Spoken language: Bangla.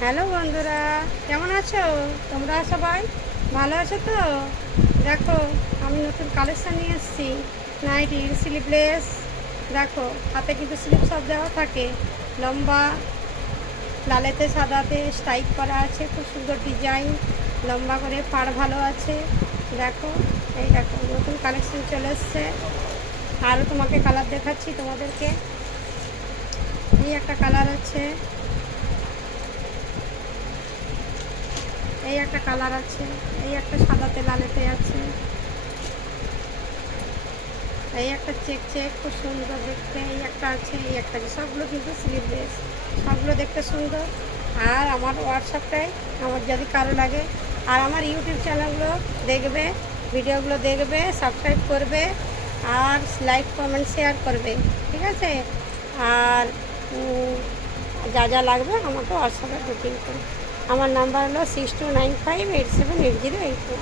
হ্যালো বন্ধুরা, কেমন আছো? তোমরা সবাই ভালো আছো তো? দেখো, আমি নতুন কালেকশান নিয়ে এসেছি। নাইটির স্লিভলেস। দেখো, হাতে কিন্তু স্লিপ সব দেওয়া থাকে। লম্বা, লালেতে সাদাতে স্ট্রাইপ করা আছে, খুব সুন্দর ডিজাইন। লম্বা করে পাড় ভালো আছে। দেখো, এই দেখো নতুন কালেকশান চলে এসছে। আরও তোমাকে কালার দেখাচ্ছি তোমাদেরকে। এই একটা কালার আছে, এই একটা কালার আছে, এই একটা সাদাতে লালেতে আছে, এই একটা চেক চেক খুব সুন্দর দেখতে, এই একটা আছে, এই একটা আছে। সবগুলো কিন্তু স্লিভলেস, সবগুলো দেখতে সুন্দর। আর আমার হোয়াটসঅ্যাপটাই আমার যদি কারো লাগে, আর আমার ইউটিউব চ্যানেলগুলো দেখবে, ভিডিওগুলো দেখবে, সাবস্ক্রাইব করবে, আর লাইক কমেন্ট শেয়ার করবে, ঠিক আছে? আর যা যা লাগবে আমাকে হোয়াটসঅ্যাপে বুকিং করবে। আমার নাম্বার হলো 6295878082।